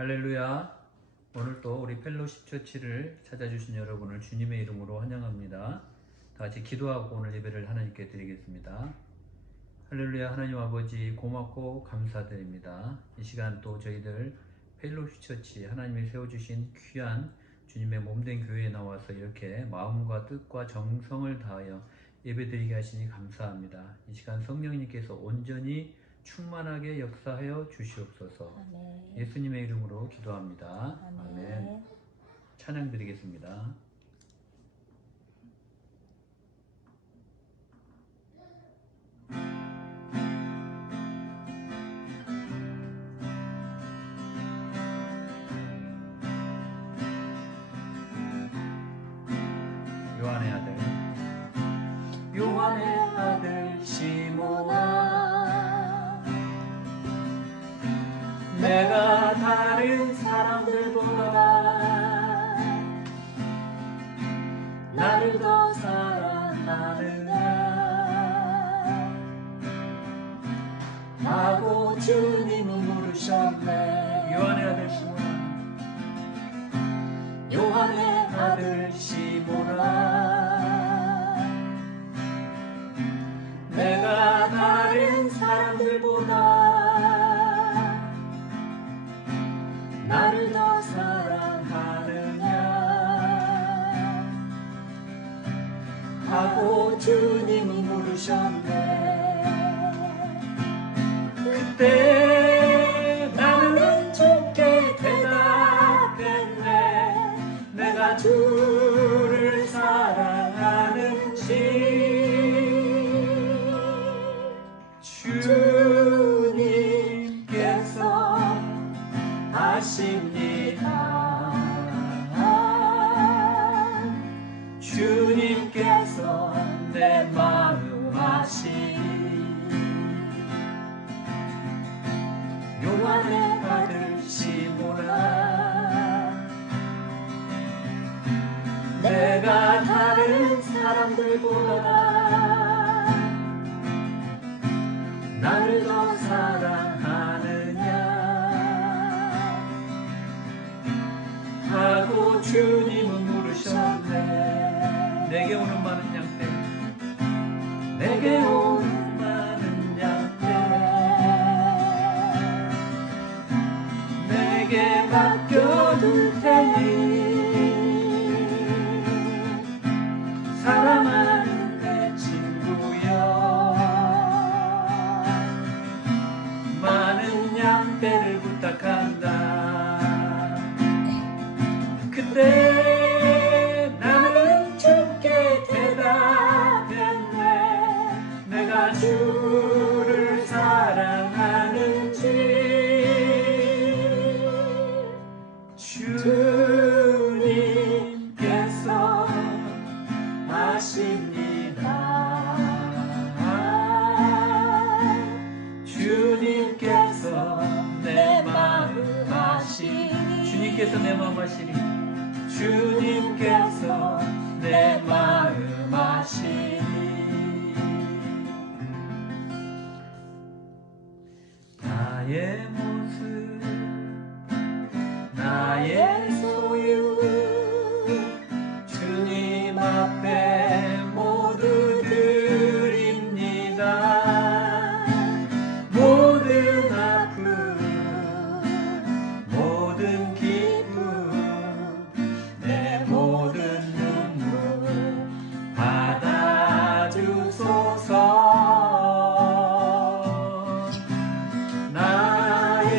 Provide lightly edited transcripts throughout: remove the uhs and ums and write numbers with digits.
할렐루야. 오늘 또 우리 펠로십 처치를 찾아주신 여러분을 주님의 이름으로 환영합니다. 다 같이 기도하고 오늘 예배를 하나님께 드리겠습니다. 할렐루야. 하나님 아버지 고맙고 감사드립니다. 이 시간 또 저희들 펠로십 처치 하나님이 세워주신 귀한 주님의 몸된 교회에 나와서 이렇게 마음과 뜻과 정성을 다하여 예배드리게 하시니 감사합니다. 이 시간 성령님께서 온전히 충만하게 역사하여 주시옵소서. 아멘. 예수님의 이름으로 기도합니다. 아멘. 아멘. 찬양 드리겠습니다. 요한의 아들 요한의 아들 시몬아, 내가 다른 사람들보다 나를 더 사랑하느냐 하고 주님은 물으셨네. 요한의 아들 시몬아, 요한의 아들 시몬아, 내가 다른 사람들보다 나를 더 사랑하느냐 하고 주님은 물으셨네. 그때 나는 좋게 대답했네. 내가 주를 사랑하는지. 주님께서 아십니다. 주님께서 내 마음 아시니. 요한의 아들 시몬아, 내가 다른 사람들보다 나를 더 사랑하느냐 하고 주님은 물으셨네. 내게 오는 많은 양떼, 내게 오는 많은 양떼, 내게 맡겨둘 테니 사랑하는 내 친구여, 많은 양떼를 부탁한다. 그때 나는 좋게 대답했네. 내가 주를 사랑하는지. 주님께서 아십니다. 주님께서 내 마음 아시니. 주님께서 내 마음 아시니. 주님께서 내 마음 아시니. 나의 모습, 나의 소유, 주님 앞에 모두 드립니다. 모든 아픔, 모든 기쁨, 내 모든 눈물 받아주소서. 나의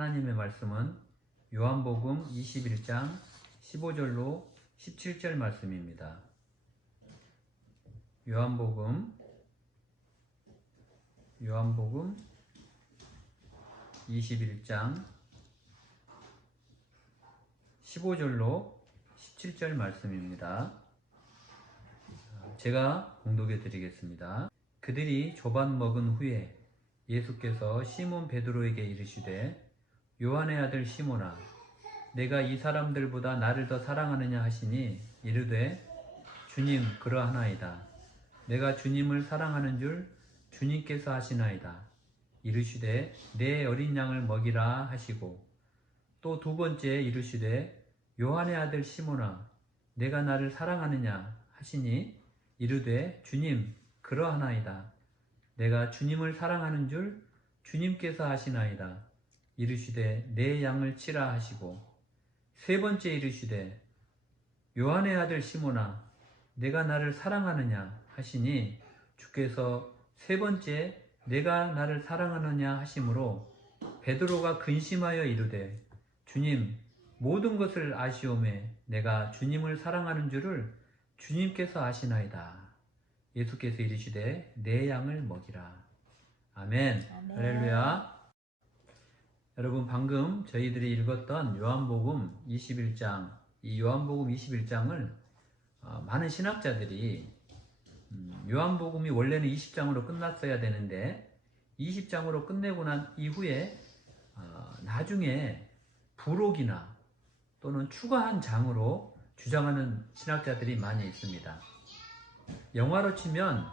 하나님의 말씀은 요한복음 21장 15절로 17절 말씀입니다. 요한복음 21장 15절로 17절 말씀입니다. 제가 봉독해 드리겠습니다. 그들이 조반 먹은 후에 예수께서 시몬 베드로에게 이르시되 요한의 아들 시몬아 내가 이 사람들보다 나를 더 사랑하느냐 하시니 이르되 주님 그러하나이다. 내가 주님을 사랑하는 줄 주님께서 하시나이다. 이르시되 내 어린 양을 먹이라 하시고 또 두 번째 이르시되 요한의 아들 시몬아 내가 나를 사랑하느냐 하시니 이르되 주님 그러하나이다. 내가 주님을 사랑하는 줄 주님께서 하시나이다. 이르시되 내 양을 치라 하시고 세 번째 이르시되 요한의 아들 시몬아 내가 나를 사랑하느냐 하시니 주께서 세 번째 내가 나를 사랑하느냐 하심으로 베드로가 근심하여 이르되 주님 모든 것을 아시오매 내가 주님을 사랑하는 줄을 주님께서 아시나이다. 예수께서 이르시되 내 양을 먹이라. 아멘. 아멘. 할렐루야. 여러분 방금 저희들이 읽었던 요한복음 21장 이 요한복음 21장을 많은 신학자들이 요한복음이 원래는 20장으로 끝났어야 되는데 20장으로 끝내고 난 이후에 나중에 부록이나 또는 추가한 장으로 주장하는 신학자들이 많이 있습니다. 영화로 치면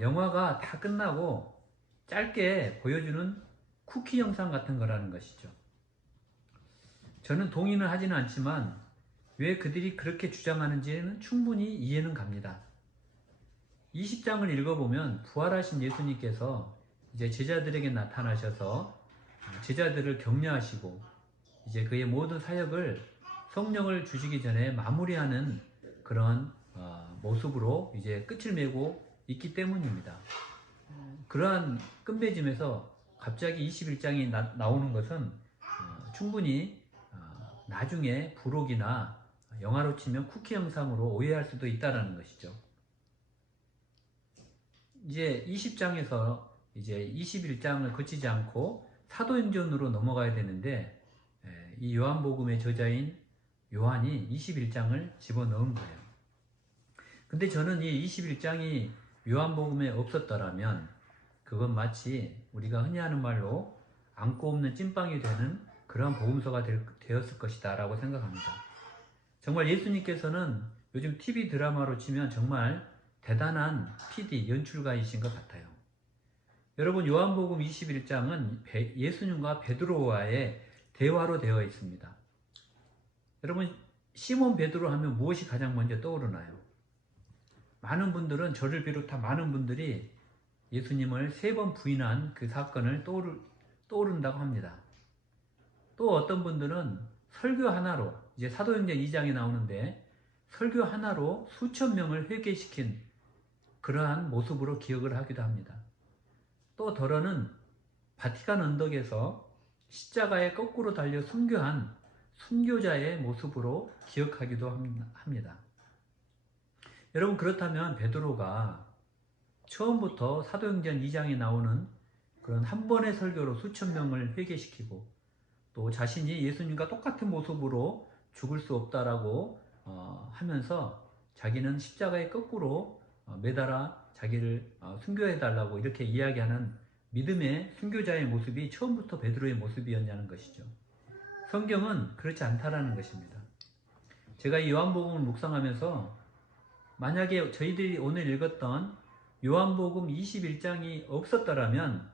영화가 다 끝나고 짧게 보여주는 쿠키 영상 같은 거라는 것이죠. 저는 동의는 하지는 않지만 왜 그들이 그렇게 주장하는지는 충분히 이해는 갑니다. 20장을 읽어보면 부활하신 예수님께서 이제 제자들에게 나타나셔서 제자들을 격려하시고 이제 그의 모든 사역을 성령을 주시기 전에 마무리하는 그런 모습으로 이제 끝을 메고 있기 때문입니다. 그러한 끝맺음에서 갑자기 21장이 나오는 것은 충분히 나중에 부록이나 영화로 치면 쿠키 영상으로 오해할 수도 있다는 것이죠. 이제 20장에서 이제 21장을 거치지 않고 사도행전으로 넘어가야 되는데 이 요한복음의 저자인 요한이 21장을 집어넣은 거예요. 근데 저는 이 21장이 요한복음에 없었더라면 그건 마치 우리가 흔히 하는 말로 안고 없는 찐빵이 되는 그런 복음서가 되었을 것이다 라고 생각합니다. 정말 예수님께서는 요즘 TV 드라마로 치면 정말 대단한 PD, 연출가이신 것 같아요. 여러분 요한복음 21장은 예수님과 베드로와의 대화로 되어 있습니다. 여러분 시몬 베드로 하면 무엇이 가장 먼저 떠오르나요? 많은 분들은 저를 비롯한 많은 분들이 예수님을 3번 부인한 그 사건을 떠오른다고 합니다. 또 어떤 분들은 설교 하나로 이제 사도행전 2장에 나오는데 설교 하나로 수천 명을 회개시킨 그러한 모습으로 기억을 하기도 합니다. 또 더러는 바티칸 언덕에서 십자가에 거꾸로 달려 순교한 순교자의 모습으로 기억하기도 합니다. 여러분 그렇다면 베드로가 처음부터 사도행전 2장에 나오는 그런 한 번의 설교로 수천 명을 회개시키고 또 자신이 예수님과 똑같은 모습으로 죽을 수 없다라고 하면서 자기는 십자가에 거꾸로 매달아 자기를 순교해달라고 이렇게 이야기하는 믿음의 순교자의 모습이 처음부터 베드로의 모습이었냐는 것이죠. 성경은 그렇지 않다라는 것입니다. 제가 이 요한복음을 묵상하면서 만약에 저희들이 오늘 읽었던 요한복음 21장이 없었더라면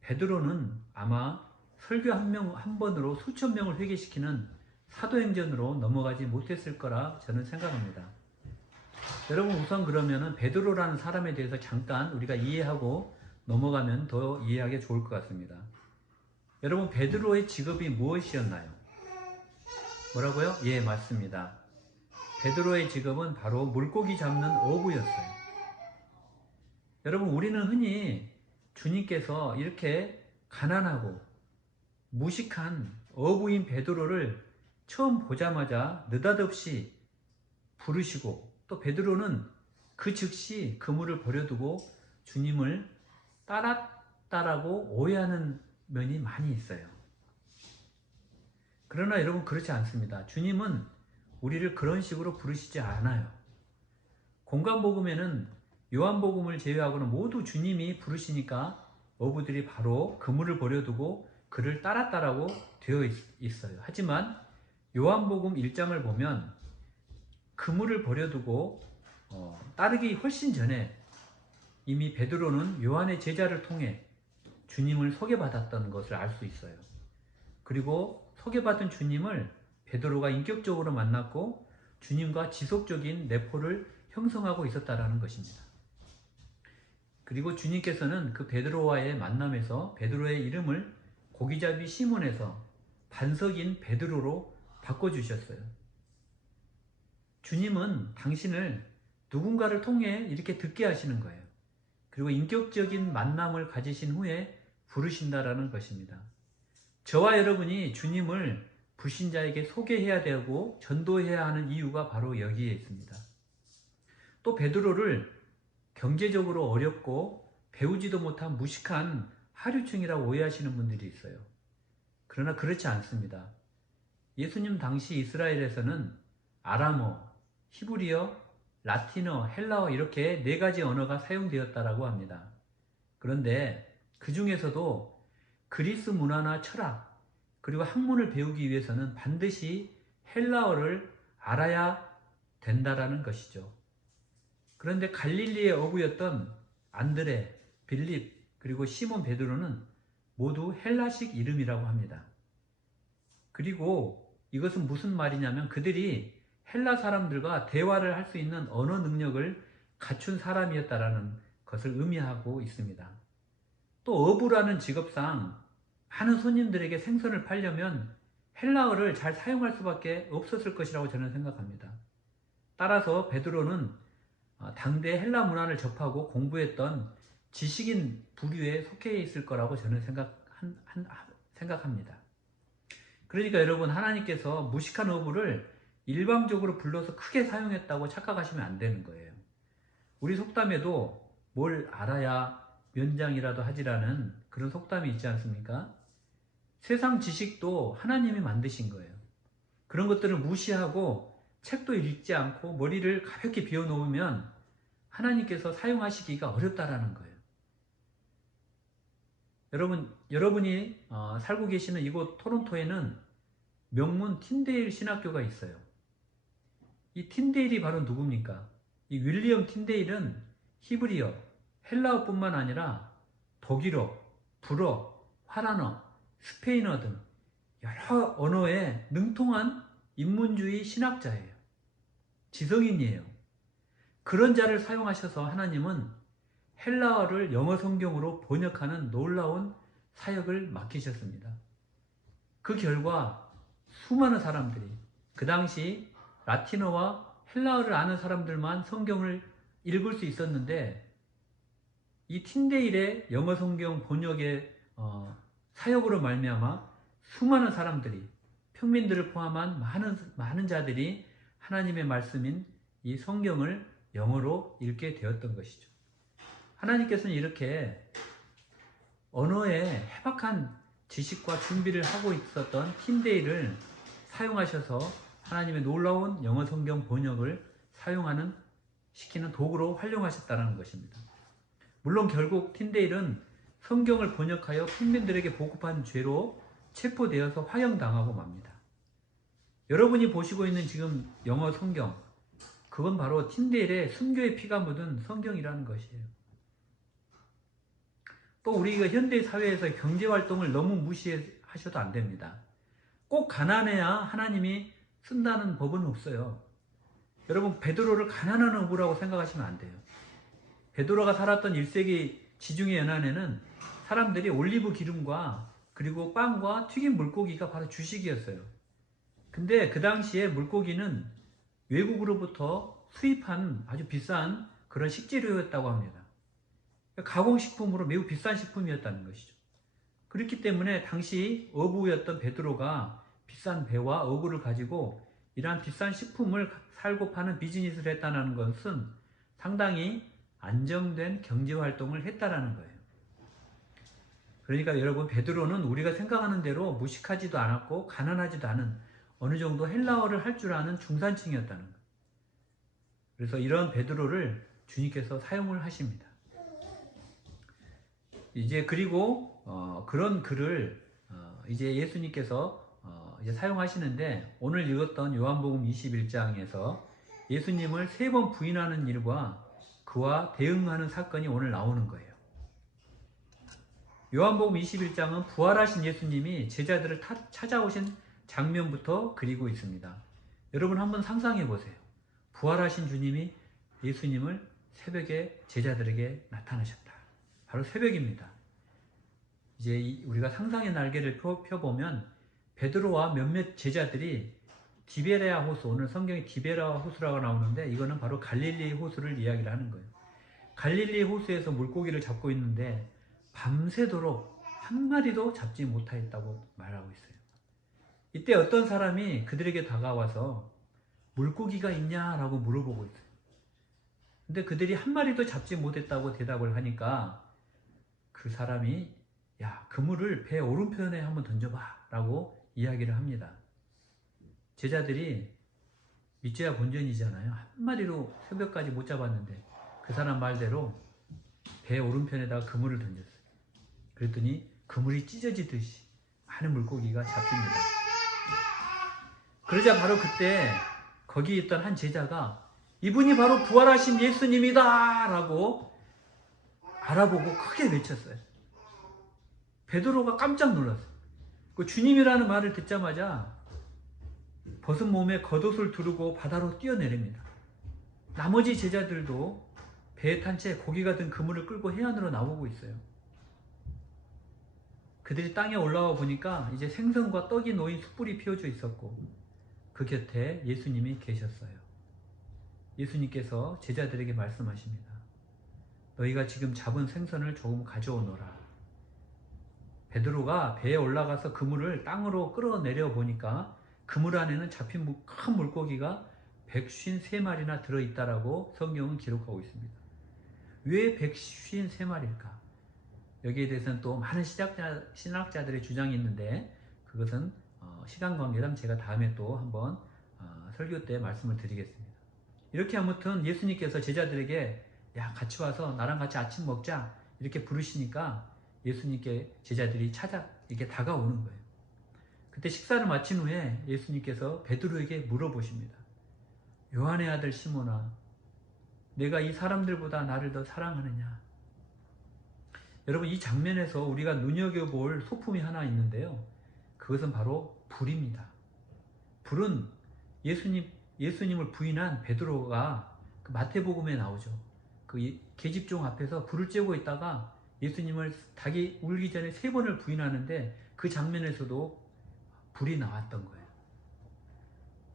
베드로는 아마 설교 한 번으로 수천 명을 회개시키는 사도행전으로 넘어가지 못했을 거라 저는 생각합니다. 여러분 우선 그러면은 베드로라는 사람에 대해서 잠깐 우리가 이해하고 넘어가면 더 이해하기 좋을 것 같습니다. 여러분 베드로의 직업이 무엇이었나요? 뭐라고요? 예, 맞습니다. 베드로의 직업은 바로 물고기 잡는 어부였어요. 여러분 우리는 흔히 주님께서 이렇게 가난하고 무식한 어부인 베드로를 처음 보자마자 느닷없이 부르시고, 또 베드로는 그 즉시 그물을 버려두고 주님을 따랐다라고 오해하는 면이 많이 있어요. 그러나 여러분, 그렇지 않습니다. 주님은 우리를 그런 식으로 부르시지 않아요. 공관복음에는 요한복음을 제외하고는 모두 주님이 부르시니까 어부들이 바로 그물을 버려두고 그를 따랐다라고 되어 있어요. 하지만 요한복음 1장을 보면 그물을 버려두고 따르기 훨씬 전에 이미 베드로는 요한의 제자를 통해 주님을 소개받았던 것을 알 수 있어요. 그리고 소개받은 주님을 베드로가 인격적으로 만났고 주님과 지속적인 내포를 형성하고 있었다라는 것입니다. 그리고 주님께서는 그 베드로와의 만남에서 베드로의 이름을 고기잡이 시몬에서 반석인 베드로로 바꿔주셨어요. 주님은 당신을 누군가를 통해 이렇게 듣게 하시는 거예요. 그리고 인격적인 만남을 가지신 후에 부르신다라는 것입니다. 저와 여러분이 주님을 불신자에게 소개해야 되고 전도해야 하는 이유가 바로 여기에 있습니다. 또 베드로를 경제적으로 어렵고 배우지도 못한 무식한 하류층이라고 오해하시는 분들이 있어요. 그러나 그렇지 않습니다. 예수님 당시 이스라엘에서는 아람어, 히브리어, 라틴어, 헬라어 이렇게 4가지 언어가 사용되었다라고 합니다. 그런데 그 중에서도 그리스 문화나 철학, 그리고 학문을 배우기 위해서는 반드시 헬라어를 알아야 된다라는 것이죠. 그런데 갈릴리의 어부였던 안드레, 빌립, 그리고 시몬 베드로는 모두 헬라식 이름이라고 합니다. 그리고 이것은 무슨 말이냐면 그들이 헬라 사람들과 대화를 할 수 있는 언어 능력을 갖춘 사람이었다라는 것을 의미하고 있습니다. 또 어부라는 직업상 많은 손님들에게 생선을 팔려면 헬라어를 잘 사용할 수밖에 없었을 것이라고 저는 생각합니다. 따라서 베드로는 당대 헬라 문화를 접하고 공부했던 지식인 부류에 속해 있을 거라고 저는 생각합니다. 그러니까 여러분, 하나님께서 무식한 어부를 일방적으로 불러서 크게 사용했다고 착각하시면 안 되는 거예요. 우리 속담에도 뭘 알아야 면장이라도 하지라는 그런 속담이 있지 않습니까? 세상 지식도 하나님이 만드신 거예요. 그런 것들을 무시하고 책도 읽지 않고 머리를 가볍게 비워놓으면 하나님께서 사용하시기가 어렵다라는 거예요. 여러분이 살고 계시는 이곳 토론토에는 명문 틴데일 신학교가 있어요. 이 틴데일이 바로 누굽니까? 이 윌리엄 틴데일은 히브리어, 헬라어뿐만 아니라 독일어, 불어, 화란어, 스페인어 등 여러 언어에 능통한 인문주의 신학자예요. 지성인이에요. 그런 자를 사용하셔서 하나님은 헬라어를 영어 성경으로 번역하는 놀라운 사역을 맡기셨습니다. 그 결과 수많은 사람들이, 그 당시 라틴어와 헬라어를 아는 사람들만 성경을 읽을 수 있었는데, 이 틴데일의 영어 성경 번역의 사역으로 말미암아 수많은 사람들이, 평민들을 포함한 많은 자들이 하나님의 말씀인 이 성경을 영어로 읽게 되었던 것이죠. 하나님께서는 이렇게 언어에 해박한 지식과 준비를 하고 있었던 틴데일을 사용하셔서 하나님의 놀라운 영어 성경 번역을 시키는 도구로 활용하셨다는 것입니다. 물론 결국 틴데일은 성경을 번역하여 평민들에게 보급한 죄로 체포되어서 화형당하고 맙니다. 여러분이 보시고 있는 지금 영어 성경, 그건 바로 틴데일의 순교의 피가 묻은 성경이라는 것이에요. 또 우리가 현대 사회에서 경제활동을 너무 무시하셔도 안 됩니다. 꼭 가난해야 하나님이 쓴다는 법은 없어요. 여러분, 베드로를 가난한 어부라고 생각하시면 안 돼요. 베드로가 살았던 1세기 지중해 연안에는 사람들이 올리브 기름과 그리고 빵과 튀긴 물고기가 바로 주식이었어요. 근데 그 당시에 물고기는 외국으로부터 수입한 아주 비싼 그런 식재료였다고 합니다. 가공식품으로 매우 비싼 식품이었다는 것이죠. 그렇기 때문에 당시 어부였던 베드로가 비싼 배와 어구를 가지고 이러한 비싼 식품을 살고 파는 비즈니스를 했다는 것은 상당히 안정된 경제활동을 했다라는 거예요. 그러니까 여러분, 베드로는 우리가 생각하는 대로 무식하지도 않았고 가난하지도 않은 어느 정도 헬라어를 할 줄 아는 중산층이었다는 거예요. 그래서 이런 베드로를 주님께서 사용을 하십니다. 이제 그리고 그런 글을 이제 예수님께서 이제 사용하시는데, 오늘 읽었던 요한복음 21장에서 예수님을 3번 부인하는 일과 그와 대응하는 사건이 오늘 나오는 거예요. 요한복음 21장은 부활하신 예수님이 제자들을 찾아오신 장면부터 그리고 있습니다. 여러분 한번 상상해 보세요. 부활하신 주님이 예수님을 새벽에 제자들에게 나타나셨다. 바로 새벽입니다. 이제 우리가 상상의 날개를 펴보면 베드로와 몇몇 제자들이 디베레아 호수, 오늘 성경에 디베레아 호수라고 나오는데 이거는 바로 갈릴리 호수를 이야기를 하는 거예요. 갈릴리 호수에서 물고기를 잡고 있는데 밤새도록 한 마리도 잡지 못하였다고 말하고 있어요. 이때 어떤 사람이 그들에게 다가와서 물고기가 있냐라고 물어보고 있어요. 근데 그들이 한 마리도 잡지 못했다고 대답을 하니까 그 사람이 야, 그물을 배 오른편에 한번 던져봐 라고 이야기를 합니다. 제자들이 믿져야 본전이잖아요. 한 마리로 새벽까지 못 잡았는데 그 사람 말대로 배 오른편에다가 그물을 던졌어요. 그랬더니 그물이 찢어지듯이 많은 물고기가 잡힙니다. 그러자 바로 그때 거기 있던 한 제자가 이분이 바로 부활하신 예수님이다 라고 알아보고 크게 외쳤어요. 베드로가 깜짝 놀랐어요. 그 주님이라는 말을 듣자마자 벗은 몸에 겉옷을 두르고 바다로 뛰어내립니다. 나머지 제자들도 배에 탄 채 고기가 든 그물을 끌고 해안으로 나오고 있어요. 그들이 땅에 올라와 보니까 이제 생선과 떡이 놓인 숯불이 피워져 있었고 그 곁에 예수님이 계셨어요. 예수님께서 제자들에게 말씀하십니다. 너희가 지금 잡은 생선을 조금 가져오너라. 베드로가 배에 올라가서 그물을 땅으로 끌어내려 보니까 그물 안에는 잡힌 큰 물고기가 153마리나 들어있다라고 성경은 기록하고 있습니다. 왜 153마리일까? 여기에 대해서는 또 많은 신학자들의 주장이 있는데 그것은 시간 관계상 제가 다음에 또 한번 설교 때 말씀을 드리겠습니다. 이렇게 아무튼 예수님께서 제자들에게 야, 같이 와서 나랑 같이 아침 먹자 이렇게 부르시니까 예수님께 제자들이 이렇게 다가오는 거예요. 그때 식사를 마친 후에 예수님께서 베드로에게 물어보십니다. 요한의 아들 시몬아, 내가 이 사람들보다 나를 더 사랑하느냐? 여러분, 이 장면에서 우리가 눈여겨볼 소품이 하나 있는데요. 그것은 바로 불입니다. 불은 예수님을 부인한 베드로가 그 마태복음에 나오죠. 그 계집종 앞에서 불을 쬐고 있다가 예수님을 닭이 울기 전에 3번을 부인하는데 그 장면에서도 불이 나왔던 거예요.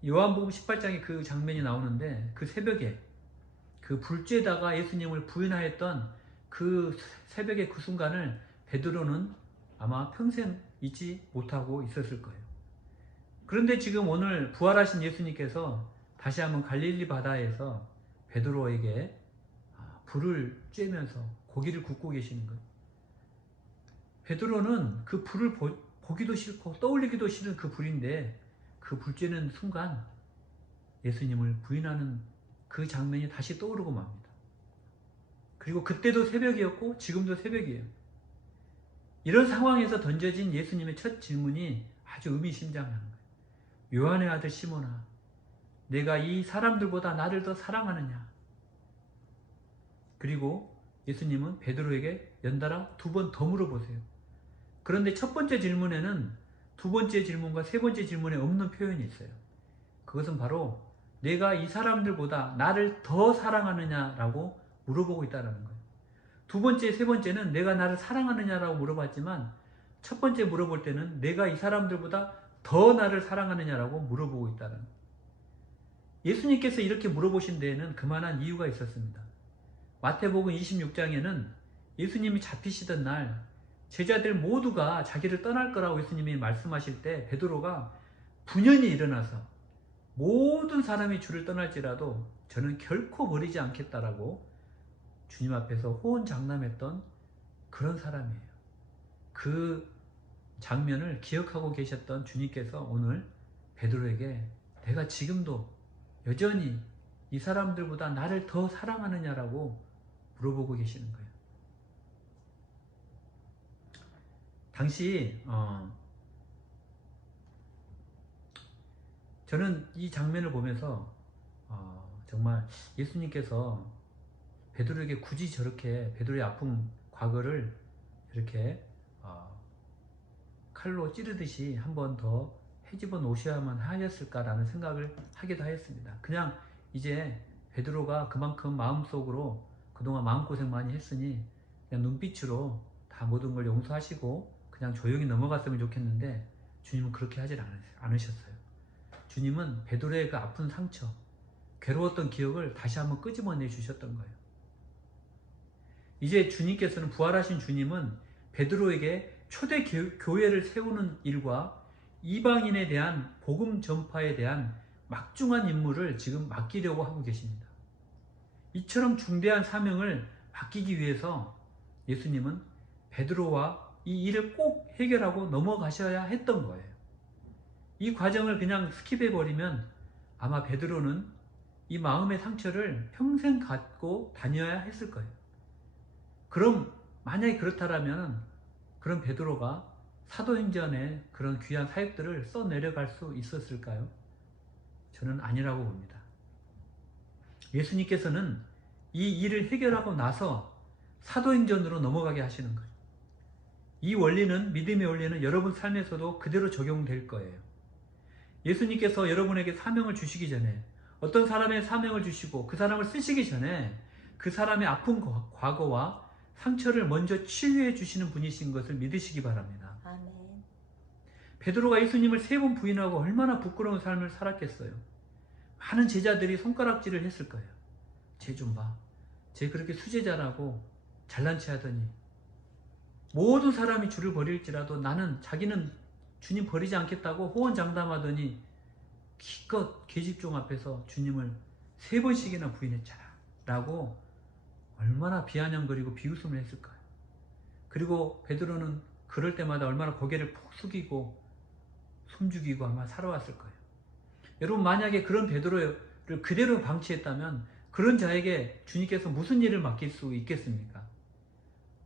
요한복음 18장에 그 장면이 나오는데 그 새벽에 그 불 쬐다가 예수님을 부인하였던 그 새벽의 그 순간을 베드로는 아마 평생 잊지 못하고 있었을 거예요. 그런데 지금 오늘 부활하신 예수님께서 다시 한번 갈릴리 바다에서 베드로에게 불을 쬐면서 고기를 굽고 계시는 거예요. 베드로는 그 불을 보기도 싫고 떠올리기도 싫은 그 불인데 그 불 쬐는 순간 예수님을 부인하는 그 장면이 다시 떠오르고 맙니다. 그리고 그때도 새벽이었고 지금도 새벽이에요. 이런 상황에서 던져진 예수님의 첫 질문이 아주 의미심장한 거예요. 요한의 아들 시몬아, 내가 이 사람들보다 나를 더 사랑하느냐? 그리고 예수님은 베드로에게 연달아 2번 더 물어보세요. 그런데 첫 번째 질문에는 두 번째 질문과 세 번째 질문에 없는 표현이 있어요. 그것은 바로 내가 이 사람들보다 나를 더 사랑하느냐라고 물어보고 있다는 거예요. 두 번째, 세 번째는 내가 나를 사랑하느냐라고 물어봤지만 첫 번째 물어볼 때는 내가 이 사람들보다 더 나를 사랑하느냐라고 물어보고 있다는 거예요. 예수님께서 이렇게 물어보신 데에는 그만한 이유가 있었습니다. 마태복음 26장에는 예수님이 잡히시던 날 제자들 모두가 자기를 떠날 거라고 예수님이 말씀하실 때 베드로가 분연히 일어나서 모든 사람이 주를 떠날지라도 저는 결코 버리지 않겠다라고 주님 앞에서 호언장담했던 그런 사람이에요. 그 장면을 기억하고 계셨던 주님께서 오늘 베드로에게 내가 지금도 여전히 이 사람들보다 나를 더 사랑하느냐라고 물어보고 계시는 거예요. 당시 저는 이 장면을 보면서 정말 예수님께서 베드로에게 굳이 저렇게 베드로의 아픈 과거를 이렇게 칼로 찌르듯이 한 번 더 헤집어 놓으셔야만 하였을까라는 생각을 하기도 하였습니다. 그냥 이제 베드로가 그만큼 마음속으로 그동안 마음고생 많이 했으니 그냥 눈빛으로 다 모든 걸 용서하시고 그냥 조용히 넘어갔으면 좋겠는데 주님은 그렇게 하질 않으셨어요. 주님은 베드로의 그 아픈 상처, 괴로웠던 기억을 다시 한번 끄집어내 주셨던 거예요. 이제 주님께서는, 부활하신 주님은 베드로에게 초대 교회를 세우는 일과 이방인에 대한 복음 전파에 대한 막중한 임무를 지금 맡기려고 하고 계십니다. 이처럼 중대한 사명을 맡기기 위해서 예수님은 베드로와 이 일을 꼭 해결하고 넘어가셔야 했던 거예요. 이 과정을 그냥 스킵해버리면 아마 베드로는 이 마음의 상처를 평생 갖고 다녀야 했을 거예요. 그럼 만약에 그렇다면 그런 베드로가 사도행전에 그런 귀한 사역들을 써내려갈 수 있었을까요? 저는 아니라고 봅니다. 예수님께서는 이 일을 해결하고 나서 사도행전으로 넘어가게 하시는 거예요. 이 원리는, 믿음의 원리는 여러분 삶에서도 그대로 적용될 거예요. 예수님께서 여러분에게 사명을 주시기 전에, 어떤 사람의 사명을 주시고 그 사람을 쓰시기 전에 그 사람의 아픈 과거와 상처를 먼저 치유해 주시는 분이신 것을 믿으시기 바랍니다. 아멘. 베드로가 예수님을 3번 부인하고 얼마나 부끄러운 삶을 살았겠어요. 많은 제자들이 손가락질을 했을 거예요. 쟤 좀 봐. 쟤 그렇게 수제자라고 잘난 체 하더니, 모든 사람이 주를 버릴지라도 자기는 주님 버리지 않겠다고 호언장담하더니 기껏 계집종 앞에서 주님을 3번씩이나 부인했잖아 라고 얼마나 비아냥거리고 비웃음을 했을까요? 그리고 베드로는 그럴 때마다 얼마나 고개를 푹 숙이고 숨죽이고 아마 살아왔을 거예요. 여러분, 만약에 그런 베드로를 그대로 방치했다면 그런 자에게 주님께서 무슨 일을 맡길 수 있겠습니까?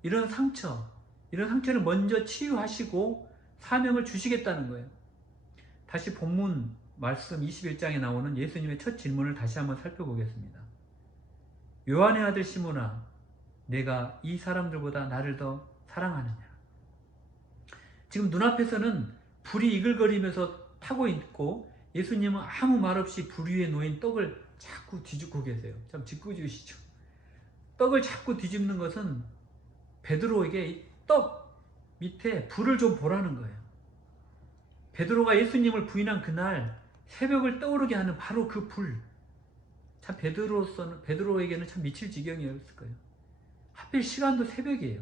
이런 상처를 먼저 치유하시고 사명을 주시겠다는 거예요. 다시 본문 말씀 21장에 나오는 예수님의 첫 질문을 다시 한번 살펴보겠습니다. 요한의 아들 시몬아, 내가 이 사람들보다 나를 더 사랑하느냐? 지금 눈앞에서는 불이 이글거리면서 타고 있고 예수님은 아무 말 없이 불 위에 놓인 떡을 자꾸 뒤집고 계세요. 참 짓궂으시죠. 떡을 자꾸 뒤집는 것은 베드로에게 이 떡 밑에 불을 좀 보라는 거예요. 베드로가 예수님을 부인한 그날 새벽을 떠오르게 하는 바로 그 불. 참 베드로에게는 참 미칠 지경이었을 거예요. 하필 시간도 새벽이에요.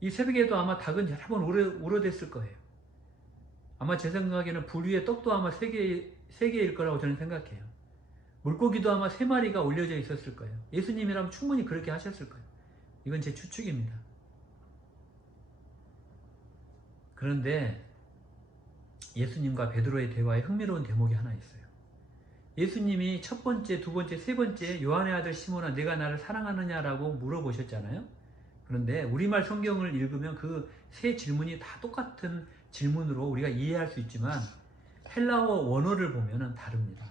이 새벽에도 아마 닭은 여러 번 우러댔을 거예요. 아마 제 생각에는 불 위에 떡도 아마 3개일 거라고 저는 생각해요. 물고기도 아마 3마리가 올려져 있었을 거예요. 예수님이라면 충분히 그렇게 하셨을 거예요. 이건 제 추측입니다. 그런데 예수님과 베드로의 대화에 흥미로운 대목이 하나 있어요. 예수님이 첫 번째, 두 번째, 세 번째 요한의 아들 시몬아 내가 나를 사랑하느냐라고 물어보셨잖아요. 그런데 우리말 성경을 읽으면 그 세 질문이 다 똑같은 질문으로 우리가 이해할 수 있지만 헬라어 원어를 보면 다릅니다.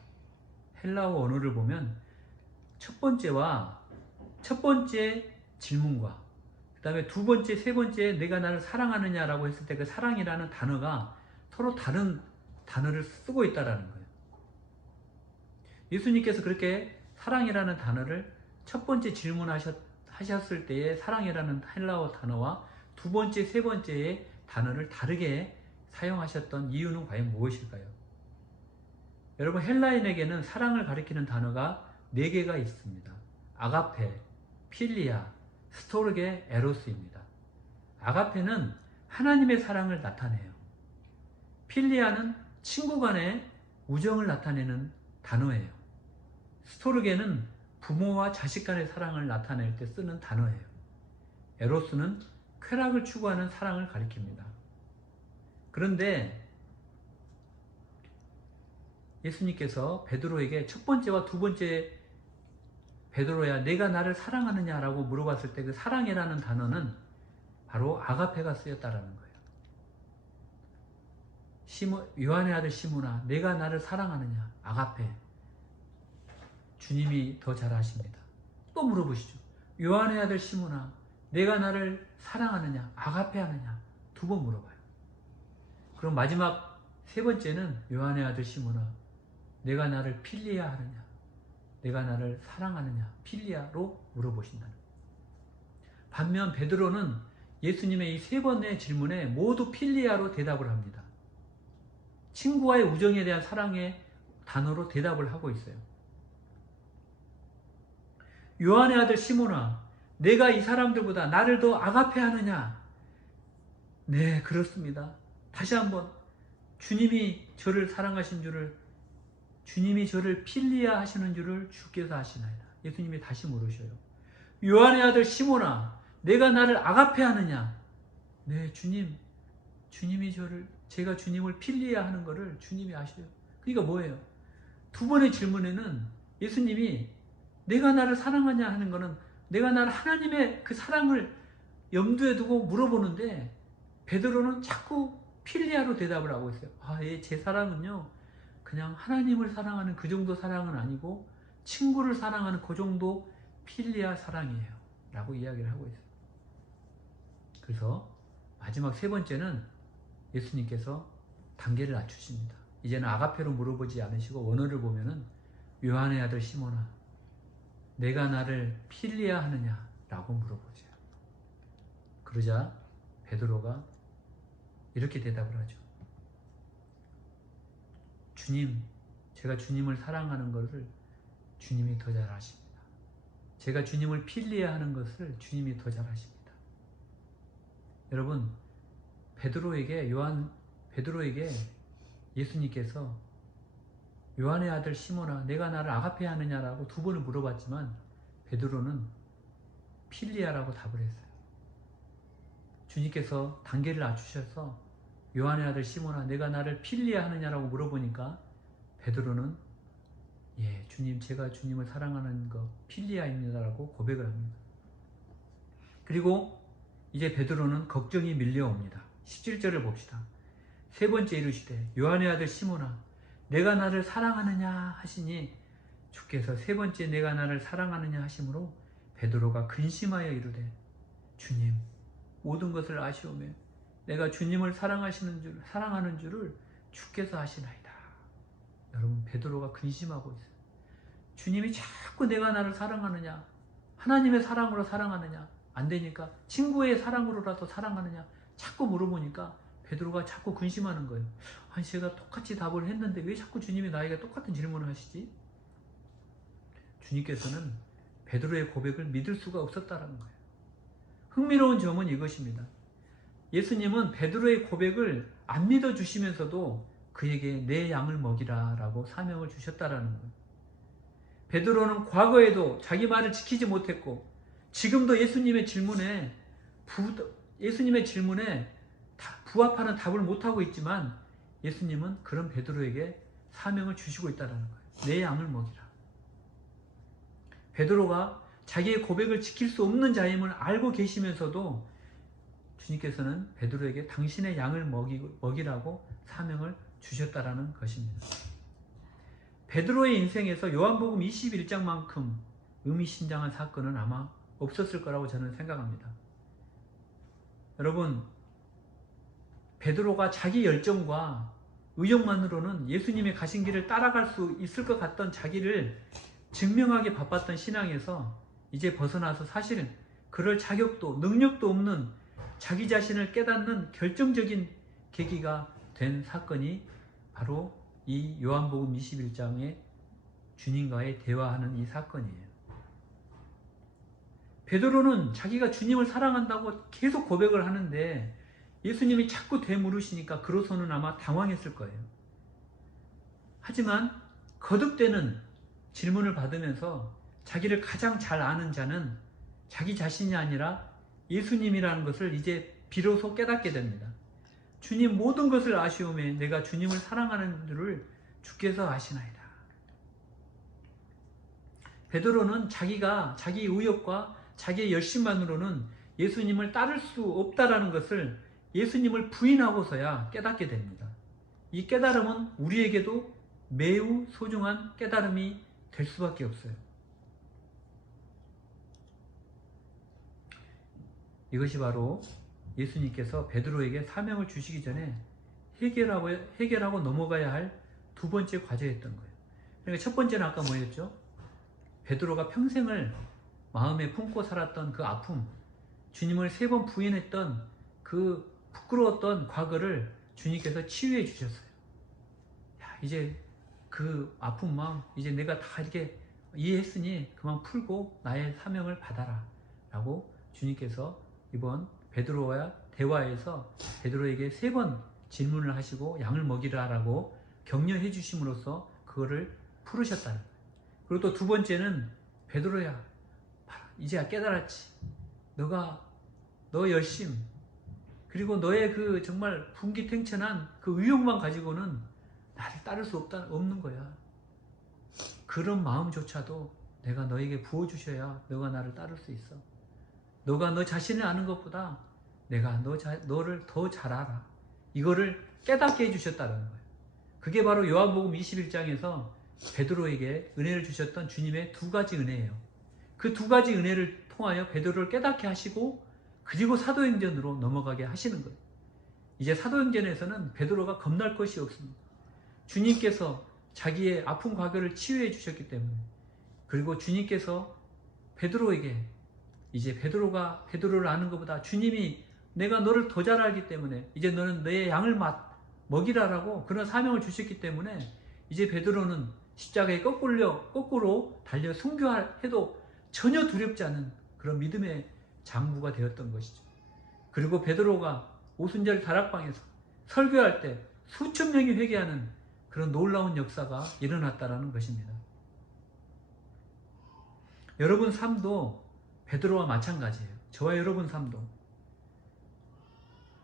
헬라어 원어를 보면 첫 번째 질문과 그 다음에 두 번째, 세 번째 내가 나를 사랑하느냐라고 했을 때 그 사랑이라는 단어가 서로 다른 단어를 쓰고 있다는 거예요. 예수님께서 그렇게 사랑이라는 단어를 첫 번째 질문하셨을 때의 사랑이라는 헬라어 단어와 두 번째, 세 번째의 단어를 다르게 사용하셨던 이유는 과연 무엇일까요? 여러분, 헬라인에게는 사랑을 가리키는 단어가 4개가 있습니다. 아가페, 필리아, 스토르게, 에로스입니다. 아가페는 하나님의 사랑을 나타내요. 필리아는 친구 간의 우정을 나타내는 단어예요. 스토르게는 부모와 자식 간의 사랑을 나타낼 때 쓰는 단어예요. 에로스는 쾌락을 추구하는 사랑을 가리킵니다. 그런데 예수님께서 베드로에게 첫 번째와 두 번째, 베드로야 내가 나를 사랑하느냐 라고 물어봤을 때 그 사랑이라는 단어는 바로 아가페가 쓰였다라는 거예요. 요한의 아들 시몬아 내가 나를 사랑하느냐. 아가페. 주님이 더 잘 아십니다. 또 물어보시죠. 요한의 아들 시몬아 내가 나를 사랑하느냐. 아가페 하느냐. 두 번 물어봐요. 그럼 마지막 세 번째는 요한의 아들 시몬아 내가 나를 필리아 하느냐. 내가 나를 사랑하느냐. 필리아로 물어보신다는 거예요. 반면 베드로는 예수님의 이 세 번의 질문에 모두 필리아로 대답을 합니다. 친구와의 우정에 대한 사랑의 단어로 대답을 하고 있어요. 요한의 아들 시몬아 내가 이 사람들보다 나를 더 아가페 하느냐. 네 그렇습니다. 다시 한번 주님이 저를 사랑하신 줄을, 주님이 저를 필리아 하시는 줄을 주께서 아시나이다. 예수님이 다시 물으셔요. 요한의 아들 시몬아 내가 나를 아가페 하느냐. 네 주님이 제가 주님을 필리아 하는 것을 주님이 아셔요. 그러니까 뭐예요? 두 번의 질문에는 예수님이 내가 나를 사랑하냐 하는 것은 내가 나를 하나님의 그 사랑을 염두에 두고 물어보는데 베드로는 자꾸 필리아로 대답을 하고 있어요. 제 사랑은요 그냥 하나님을 사랑하는 그 정도 사랑은 아니고 친구를 사랑하는 그 정도 필리아 사랑이에요 라고 이야기를 하고 있어요. 그래서 마지막 세 번째는 예수님께서 단계를 낮추십니다. 이제는 아가페로 물어보지 않으시고 원어를 보면은 요한의 아들 시몬아 내가 나를 필리아 하느냐 라고 물어보세요. 그러자 베드로가 이렇게 대답을 하죠. 주님, 제가 주님을 사랑하는 것을 주님이 더 잘 아십니다. 제가 주님을 필리아 하는 것을 주님이 더 잘 아십니다. 여러분, 베드로에게 예수님께서 요한의 아들 시몬아 내가 나를 아가페 하느냐라고 두 번을 물어봤지만 베드로는 필리아라고 답을 했어요. 주님께서 단계를 낮추셔서 요한의 아들 시몬아 내가 나를 필리아 하느냐라고 물어보니까 베드로는 예 주님 제가 주님을 사랑하는 거 필리아입니다라고 고백을 합니다. 그리고 이제 베드로는 걱정이 밀려옵니다. 17절을 봅시다. 세 번째 이르시되 요한의 아들 시몬아 내가 나를 사랑하느냐 하시니 주께서 세 번째 내가 나를 사랑하느냐 하심으로 베드로가 근심하여 이르되 주님 모든 것을 아시오매 내가 주님을 사랑하는 줄을 주께서 아시나이다. 여러분 베드로가 근심하고 있어요. 주님이 자꾸 내가 나를 사랑하느냐 하나님의 사랑으로 사랑하느냐 안 되니까 친구의 사랑으로라도 사랑하느냐 자꾸 물어보니까 베드로가 자꾸 근심하는 거예요. 아니 제가 똑같이 답을 했는데 왜 자꾸 주님이 나에게 똑같은 질문을 하시지? 주님께서는 베드로의 고백을 믿을 수가 없었다는 거예요. 흥미로운 점은 이것입니다. 예수님은 베드로의 고백을 안 믿어주시면서도 그에게 내 양을 먹이라 라고 사명을 주셨다라는 거예요. 베드로는 과거에도 자기 말을 지키지 못했고 지금도 예수님의 질문에 부합하는 답을 못하고 있지만 예수님은 그런 베드로에게 사명을 주시고 있다는 거예요. 내 양을 먹이라. 베드로가 자기의 고백을 지킬 수 없는 자임을 알고 계시면서도 주님께서는 베드로에게 당신의 양을 먹이라고 사명을 주셨다라는 것입니다. 베드로의 인생에서 요한복음 21장만큼 의미심장한 사건은 아마 없었을 거라고 저는 생각합니다. 여러분, 베드로가 자기 열정과 의욕만으로는 예수님의 가신 길을 따라갈 수 있을 것 같던 자기를 증명하기 바빴던 신앙에서 이제 벗어나서 사실은 그럴 자격도 능력도 없는 자기 자신을 깨닫는 결정적인 계기가 된 사건이 바로 이 요한복음 21장의 주님과의 대화하는 이 사건이에요. 베드로는 자기가 주님을 사랑한다고 계속 고백을 하는데 예수님이 자꾸 되물으시니까 그로서는 아마 당황했을 거예요. 하지만 거듭되는 질문을 받으면서 자기를 가장 잘 아는 자는 자기 자신이 아니라 예수님이라는 것을 이제 비로소 깨닫게 됩니다. 주님 모든 것을 아시오매 내가 주님을 사랑하는 줄을 주께서 아시나이다. 베드로는 자기가 자기 의욕과 자기의 열심만으로는 예수님을 따를 수 없다라는 것을 예수님을 부인하고서야 깨닫게 됩니다. 이 깨달음은 우리에게도 매우 소중한 깨달음이 될 수밖에 없어요. 이것이 바로 예수님께서 베드로에게 사명을 주시기 전에 해결하고 넘어가야 할 두 번째 과제였던 거예요. 그러니까 첫 번째는 아까 뭐였죠? 베드로가 평생을 마음에 품고 살았던 그 아픔, 주님을 3번 부인했던 그 부끄러웠던 과거를 주님께서 치유해 주셨어요. 야, 이제 그 아픈 마음 이제 내가 다 이렇게 이해했으니 그만 풀고 나의 사명을 받아라 라고 주님께서 이번 베드로와 대화에서 베드로에게 3번 질문을 하시고 양을 먹이라라고 격려해 주심으로써 그거를 풀으셨다는 거예요. 그리고 또 두 번째는 베드로야 이제야 깨달았지. 너 열심 그리고 너의 그 정말 분기탱천한 그 의욕만 가지고는 나를 따를 수 없는 거야. 그런 마음조차도 내가 너에게 부어주셔야 너가 나를 따를 수 있어. 너가 너 자신을 아는 것보다 내가 너를 더 잘 알아. 이거를 깨닫게 해주셨다는 거예요. 그게 바로 요한복음 21장에서 베드로에게 은혜를 주셨던 주님의 2가지 은혜예요. 그 2가지 은혜를 통하여 베드로를 깨닫게 하시고 그리고 사도행전으로 넘어가게 하시는 거예요. 이제 사도행전에서는 베드로가 겁날 것이 없습니다. 주님께서 자기의 아픈 과거를 치유해 주셨기 때문에, 그리고 주님께서 베드로에게 이제 베드로가 베드로를 아는 것보다 주님이 내가 너를 더 잘 알기 때문에 이제 너는 내 양을 먹이라라고 그런 사명을 주셨기 때문에 이제 베드로는 십자가에 거꾸로 달려 순교해도 전혀 두렵지 않은 그런 믿음의 장부가 되었던 것이죠. 그리고 베드로가 오순절 다락방에서 설교할 때 수천 명이 회개하는 그런 놀라운 역사가 일어났다라는 것입니다. 여러분 삶도 베드로와 마찬가지예요. 저와 여러분 삶도.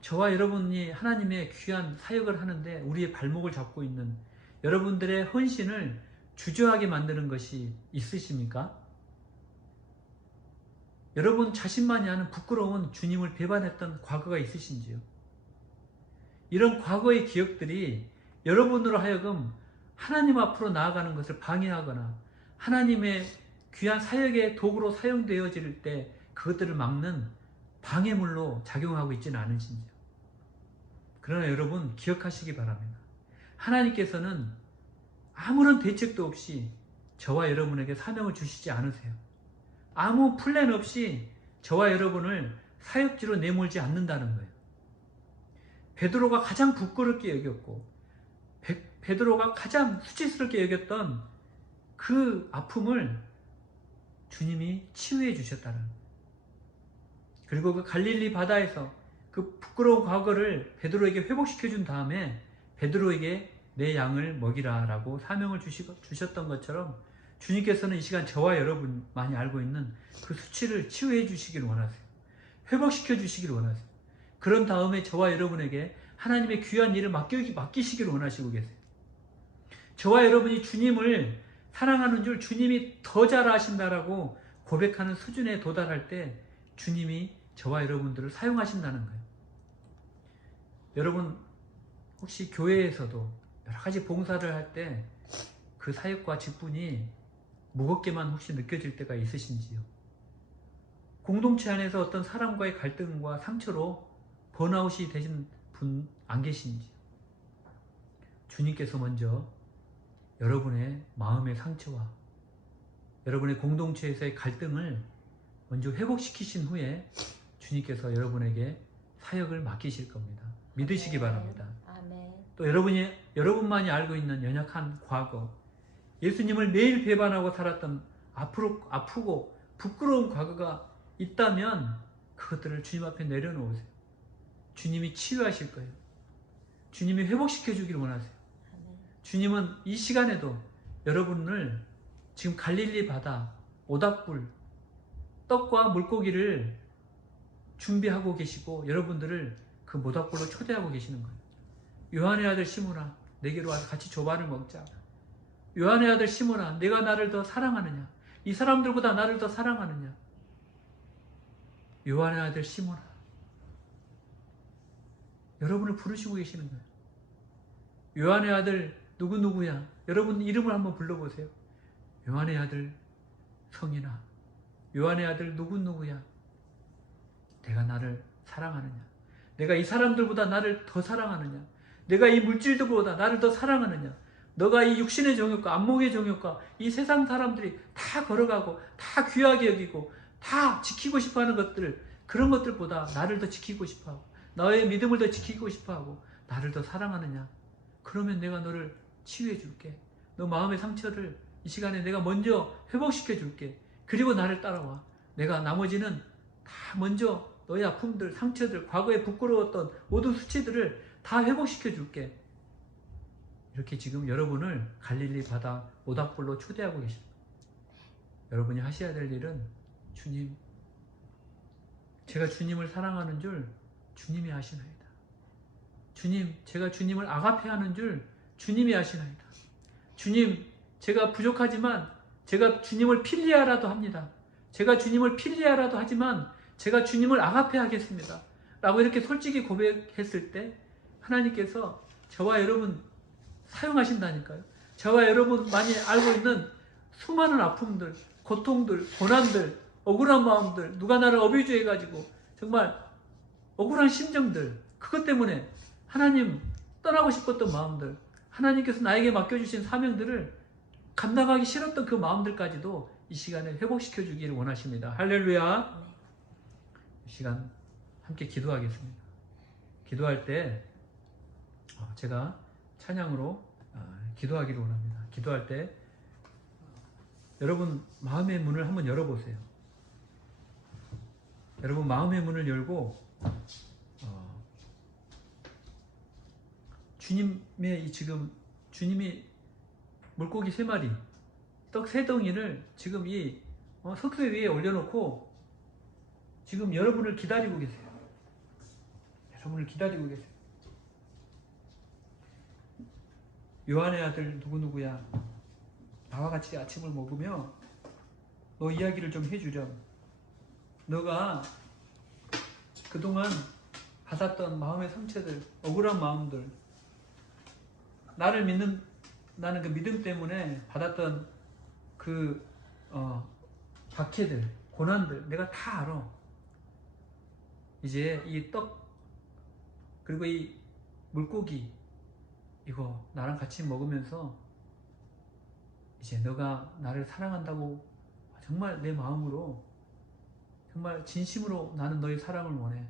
저와 여러분이 하나님의 귀한 사역을 하는데 우리의 발목을 잡고 있는 여러분들의 헌신을 주저하게 만드는 것이 있으십니까? 여러분 자신만이 아는 부끄러운 주님을 배반했던 과거가 있으신지요? 이런 과거의 기억들이 여러분으로 하여금 하나님 앞으로 나아가는 것을 방해하거나 하나님의 귀한 사역의 도구로 사용되어질 때 그것들을 막는 방해물로 작용하고 있지는 않으신지요? 그러나 여러분 기억하시기 바랍니다. 하나님께서는 아무런 대책도 없이 저와 여러분에게 사명을 주시지 않으세요. 아무 플랜 없이 저와 여러분을 사역지로 내몰지 않는다는 거예요. 베드로가 가장 부끄럽게 여겼고 베드로가 가장 수치스럽게 여겼던 그 아픔을 주님이 치유해 주셨다는 거예요. 그리고 그 갈릴리 바다에서 그 부끄러운 과거를 베드로에게 회복시켜 준 다음에 베드로에게 내 양을 먹이라 라고 사명을 주셨던 것처럼 주님께서는 이 시간 저와 여러분 많이 알고 있는 그 수치를 치유해 주시길 원하세요. 회복시켜 주시길 원하세요. 그런 다음에 저와 여러분에게 하나님의 귀한 일을 맡기시길 원하시고 계세요. 저와 여러분이 주님을 사랑하는 줄 주님이 더 잘 아신다라고 고백하는 수준에 도달할 때 주님이 저와 여러분들을 사용하신다는 거예요. 여러분 혹시 교회에서도 여러 가지 봉사를 할 때 그 사역과 직분이 무겁게만 혹시 느껴질 때가 있으신지요? 공동체 안에서 어떤 사람과의 갈등과 상처로 번아웃이 되신 분 안 계신지요? 주님께서 먼저 여러분의 마음의 상처와 여러분의 공동체에서의 갈등을 먼저 회복시키신 후에 주님께서 여러분에게 사역을 맡기실 겁니다. 믿으시기 바랍니다. 아멘. 또 여러분만이 알고 있는 연약한 과거, 예수님을 매일 배반하고 살았던 아프고 부끄러운 과거가 있다면 그것들을 주님 앞에 내려놓으세요. 주님이 치유하실 거예요. 주님이 회복시켜 주기를 원하세요. 주님은 이 시간에도 여러분을 지금 갈릴리 바다 오닥불 떡과 물고기를 준비하고 계시고 여러분들을 그 모닥불로 초대하고 계시는 거예요. 요한의 아들 시몬아, 내게로 와서 같이 조반을 먹자. 요한의 아들 시몬아, 내가 나를 더 사랑하느냐? 이 사람들보다 나를 더 사랑하느냐? 요한의 아들 시몬아, 여러분을 부르시고 계시는 거예요. 요한의 아들 누구누구야? 여러분 이름을 한번 불러보세요. 요한의 아들 성인아, 요한의 아들 누구누구야? 내가 나를 사랑하느냐? 내가 이 사람들보다 나를 더 사랑하느냐? 내가 이 물질들보다 나를 더 사랑하느냐? 너가 이 육신의 정욕과 안목의 정욕과 이 세상 사람들이 다 걸어가고 다 귀하게 여기고 다 지키고 싶어하는 것들, 그런 것들보다 나를 더 지키고 싶어하고 너의 믿음을 더 지키고 싶어하고 나를 더 사랑하느냐? 그러면 내가 너를 치유해 줄게. 너 마음의 상처를 이 시간에 내가 먼저 회복시켜 줄게. 그리고 나를 따라와. 내가 나머지는 다 먼저 너의 아픔들, 상처들, 과거에 부끄러웠던 모든 수치들을 다 회복시켜 줄게. 이렇게 지금 여러분을 갈릴리 바다 오닥불로 초대하고 계십니다. 여러분이 하셔야 될 일은 주님, 제가 주님을 사랑하는 줄 주님이 아시나이다. 주님, 제가 주님을 아가페하는 줄 주님이 아시나이다. 주님, 제가 부족하지만 제가 주님을 필리아라도 합니다. 제가 주님을 필리아라도 하지만 제가 주님을 아가페하겠습니다. 라고 이렇게 솔직히 고백했을 때 하나님께서 저와 여러분 사용하신다니까요. 저와 여러분 많이 알고 있는 수많은 아픔들, 고통들, 고난들, 억울한 마음들, 누가 나를 어뷰즈해가지고 정말 억울한 심정들, 그것 때문에 하나님 떠나고 싶었던 마음들, 하나님께서 나에게 맡겨주신 사명들을 감당하기 싫었던 그 마음들까지도 이 시간에 회복시켜 주기를 원하십니다. 할렐루야. 이 시간 함께 기도하겠습니다. 기도할 때 제가 찬양으로 기도하기를 원합니다. 기도할 때 여러분 마음의 문을 한번 열어보세요. 여러분 마음의 문을 열고 주님의 지금 주님이 물고기 3마리, 떡 3덩이를 지금 이 석쇠 위에 올려놓고 지금 여러분을 기다리고 계세요. 여러분을 기다리고 계세요. 요한의 아들 누구누구야, 나와 같이 아침을 먹으며 너 이야기를 좀 해주렴. 너가 그동안 받았던 마음의 상처들, 억울한 마음들, 나를 믿는, 나는 그 믿음 때문에 받았던 그 박해들, 고난들 내가 다 알아. 이제 이 떡 그리고 이 물고기 이거 나랑 같이 먹으면서 이제 너가 나를 사랑한다고 정말 내 마음으로 정말 진심으로 나는 너의 사랑을 원해.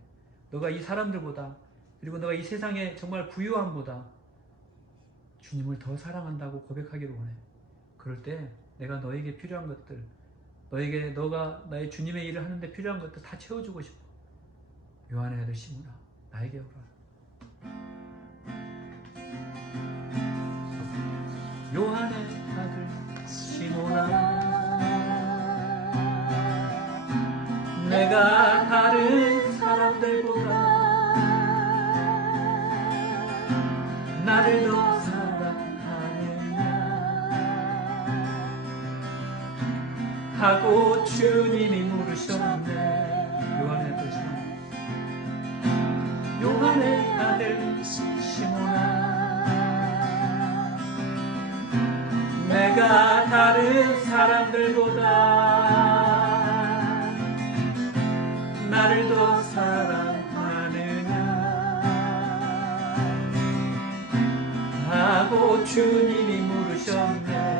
너가 이 사람들보다, 그리고 너가 이 세상의 정말 부유함보다 주님을 더 사랑한다고 고백하기를 원해. 그럴 때 내가 너에게 필요한 것들, 너에게 너가 나의 주님의 일을 하는데 필요한 것들 다 채워주고 싶어. 요한의 아들 시몬아, 나에게 오라. 요한의 아들 시몬아, 내가 다른 사람들보다 나를 더 사랑하느냐 하고 주님이 물으셨네. 요한의 아들 시몬아, 요한의 아들 시몬아, 내가 다른 사람들보다 나를 더 사랑하느냐 하고 주님이 물으셨네.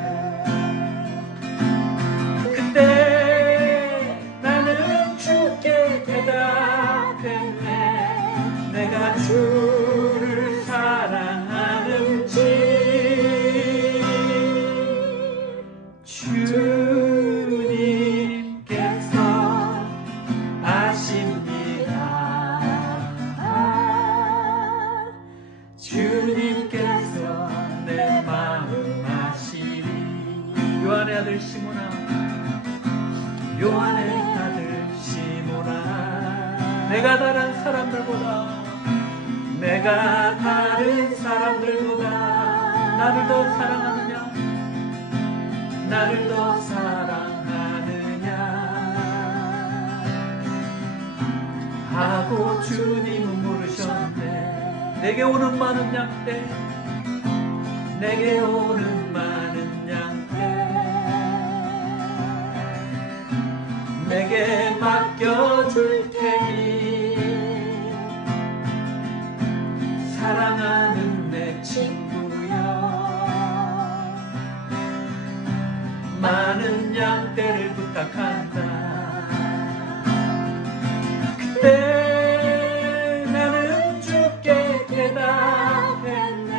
그때 나는 주께 대답했네. 내가 주를 사랑하는지. 주님께서 시몬아, 요한의 아들 시몬아, 내가 다른 사람들보다 나를 더 사랑하느냐, 나를 더 사랑하느냐 하고 주님은 물으셨네. 내게 오는 많은 양떼, 내게 오는 많은 양떼, 내게 맡겨줄 테니 사랑하는 내 친구여, 많은 양떼를 부탁한다. 그때 나는 주께 대답했네.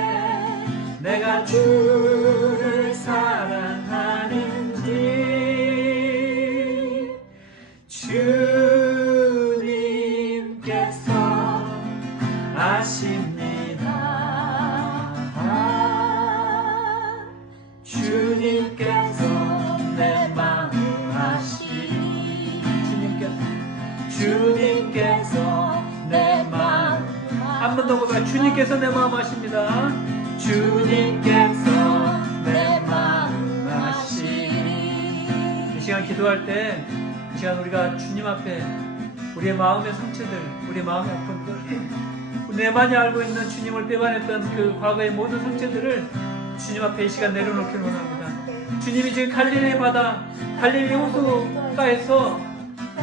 내가 주를 사랑하는지 주님께서 아십니다. 주님께서 내 마음 아시니, 주님께서 내 마음, 한 번 더 보자. 주님께서 내 마음 아십니다. 주님께서 내 마음 아시니. 이 시간 기도할 때, 이 시간 우리가 주님 앞에 우리의 마음의 상처들, 우리의 마음의 아픔들, 내만이 알고 있는 주님을 빼앗았던 그 과거의 모든 상처들을 주님 앞에 이 시간 내려놓기를 원합니다. 주님이 지금 갈릴리 바다, 갈릴리 호수가에서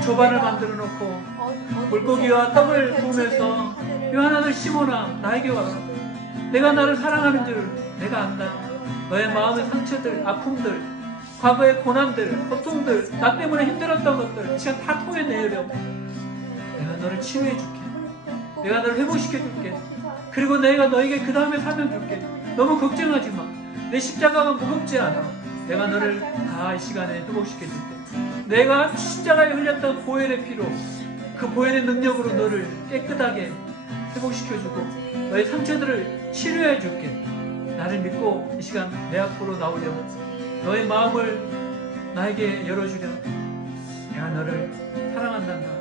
조반을 만들어 놓고 물고기와 떡을 구우면서 요한 아들 시몬아, 나에게 와라. 내가 나를 사랑하는 줄 내가 안다. 너의 마음의 상처들, 아픔들, 과거의 고난들, 고통들, 나 때문에 힘들었던 것들 이 시간 다 토해내려. 내가 너를 치유해 줄게. 내가 너를 회복시켜 줄게. 그리고 내가 너에게 그 다음에 사명 줄게. 너무 걱정하지 마. 내 십자가가 무겁지 않아. 내가 너를 다 이 시간에 회복시켜 줄게. 내가 십자가에 흘렸던 보혈의 피로, 그 보혈의 능력으로 너를 깨끗하게 회복시켜 주고 너의 상처들을 치료해 줄게. 나를 믿고 이 시간 내 앞으로 나오려. 너의 마음을 나에게 열어주려. 내가 너를 사랑한단다.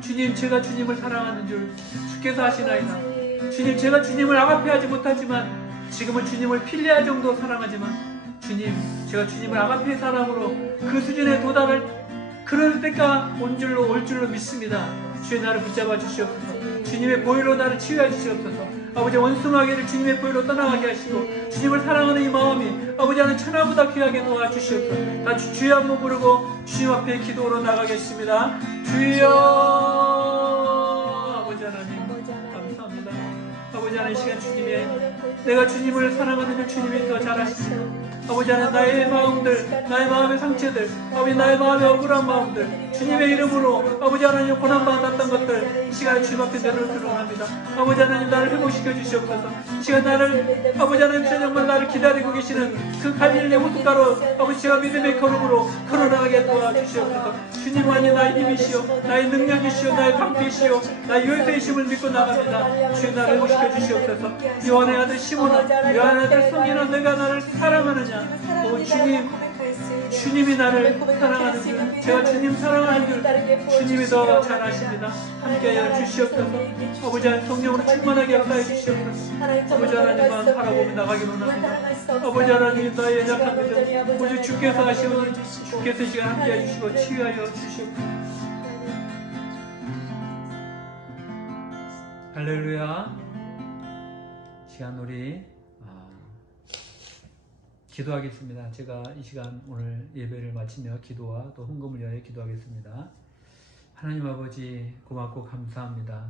주님, 제가 주님을 사랑하는 줄 주께서 아시나이다. 주님, 제가 주님을 아가페하지 못하지만 지금은 주님을 필리할 정도 사랑하지만 주님, 제가 주님을 아가페의 사랑으로 그 수준에 도달할 그럴 때가 올 줄로 믿습니다. 주의 나를 붙잡아 주시옵소서. 주님의 보혈로 나를 치유해 주시옵소서. 아버지, 원수마귀를 주님의 보혈로 떠나가게 하시고 주님을 사랑하는 이 마음이 아버지 하는 천하보다 귀하게 도와주시옵소서. 다 주의 한번 부르고 주님 앞에 기도로 나가겠습니다. 주여. 아버지 하나님 감사합니다. 아버지 하나님, 시간 주님의 내가 주님을 사랑하는 줄 주님이 더 잘 아십니다. 아버지 하나님, 나의 마음들, 나의 마음의 상처들, 아버지 나의 마음의 억울한 마음들 주님의 이름으로 아버지 하나님 고난받았던 것들 이 시간에 주님 앞에 내려놓기로 합니다. 아버지 하나님, 나를 회복시켜 주시옵소서. 이 시간 나를 아버지 하나님, 정말 나를 기다리고 계시는 그 갈릴리 호숫가로 아버지 제가 믿음의 걸음으로 걸어나가게 도와주시옵소서. 주님만이 나의 힘이시오, 나의 능력이시오, 나의 방패시오, 나의 요새의 힘을 믿고 나갑니다. 주님, 나를 회복시켜 주시옵소서. 요한의 아들 시몬아, 요한의 아들 성인아, 내가 나를 사랑하느냐. 오 주님, 주님이 나를 사랑하는 줄, 제가 주님 사랑하는 줄 주님이 더 잘 아십니다. 함께하여 주시옵소서. 아버지 하나님, 성령으로 충만하게 역사해 주시옵소서. 아버지 하나님만 바라보며 나가기만 합니다. 아버지 하나님, 나의 연약한 것 오직 주께서 하시오. 주께서 이 시간 함께해 주시고 치유하여 주시옵소서. 할렐루야. 시간 우리 기도하겠습니다. 제가 이 시간 오늘 예배를 마치며 기도와 또 헌금을 위하여 기도하겠습니다. 하나님 아버지, 고맙고 감사합니다.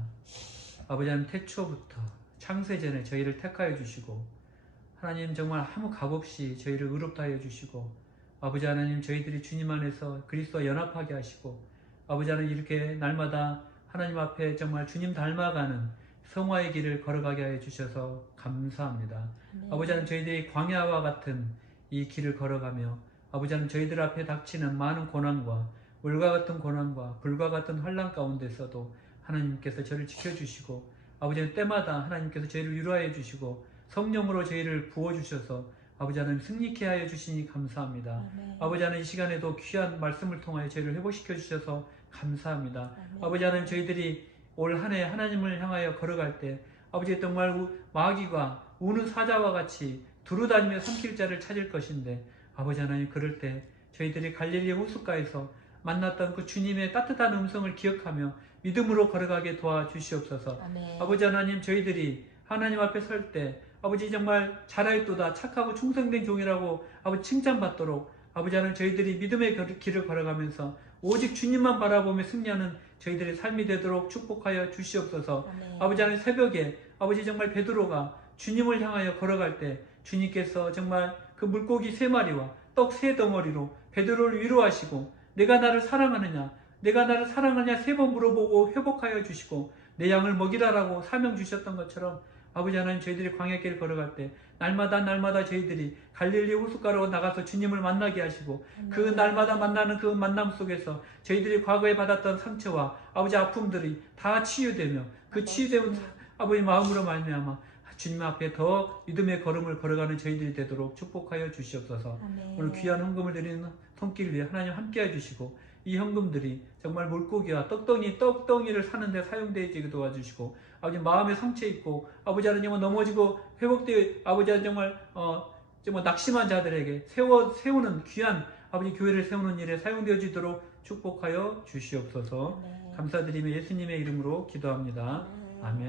아버지 하나님, 태초부터 창세전에 저희를 택하여 주시고 하나님 정말 아무 값없이 저희를 의롭다 하여 주시고 아버지 하나님, 저희들이 주님 안에서 그리스도와 연합하게 하시고 아버지 하나님, 이렇게 날마다 하나님 앞에 정말 주님 닮아가는 성화의 길을 걸어가게 하여 주셔서 감사합니다. 아버지 하나님, 저희들이 광야와 같은 이 길을 걸어가며 아버지 하나님, 저희들 앞에 닥치는 많은 고난과 물과 같은 고난과 불과 같은 환난 가운데서도 하나님께서 저를 지켜주시고 아버지 하나님, 때마다 하나님께서 저희를 위로하여 주시고 성령으로 저희를 부어주셔서 아버지 하나님 승리케 하여 주시니 감사합니다. 아멘. 아버지 하나님 이 시간에도 귀한 말씀을 통하여 저희를 회복시켜 주셔서 감사합니다. 아멘. 아버지 하나님 저희들이 올 한 해 하나님을 향하여 걸어갈 때 아버지 정말 마귀가 우는 사자와 같이 두루다니며 삼킬 자를 찾을 것인데 아버지 하나님 그럴 때 저희들이 갈릴리 호숫가에서 만났던 그 주님의 따뜻한 음성을 기억하며 믿음으로 걸어가게 도와주시옵소서. 아멘. 아버지 하나님 저희들이 하나님 앞에 설 때 아버지 정말 잘하였도다 착하고 충성된 종이라고 아버지 칭찬받도록 아버지 하나님 저희들이 믿음의 길을 걸어가면서 오직 주님만 바라보며 승리하는 저희들의 삶이 되도록 축복하여 주시옵소서. 아멘. 아버지 하나님 새벽에 아버지 정말 베드로가 주님을 향하여 걸어갈 때 주님께서 정말 그 물고기 3마리와 떡 3덩어리로 베드로를 위로하시고 내가 나를 사랑하느냐 내가 나를 사랑하냐 3번 물어보고 회복하여 주시고 내 양을 먹이라라고 사명 주셨던 것처럼 아버지 하나님 저희들이 광야길을 걸어갈 때 날마다 저희들이 갈릴리 호숫가로 나가서 주님을 만나게 하시고 그 날마다 만나는 그 만남 속에서 저희들이 과거에 받았던 상처와 아버지 아픔들이 다 치유되며 그 치유된 아버지 마음으로 말미암아 주님 앞에 더 믿음의 걸음을 걸어가는 저희들이 되도록 축복하여 주시옵소서. 아멘. 오늘 귀한 헌금을 드리는 손길 위에 하나님 함께해 주시고 이 현금들이 정말 물고기와 떡덩이를 사는데 사용되게 도와주시고 아버지 마음에 상처 있고 아버지 하나님은 넘어지고 회복되어 아버지 하나님 정말 낙심한 자들에게 세우는 귀한 아버지 교회를 세우는 일에 사용되어지도록 축복하여 주시옵소서. 아멘. 감사드리며 예수님의 이름으로 기도합니다. 아멘.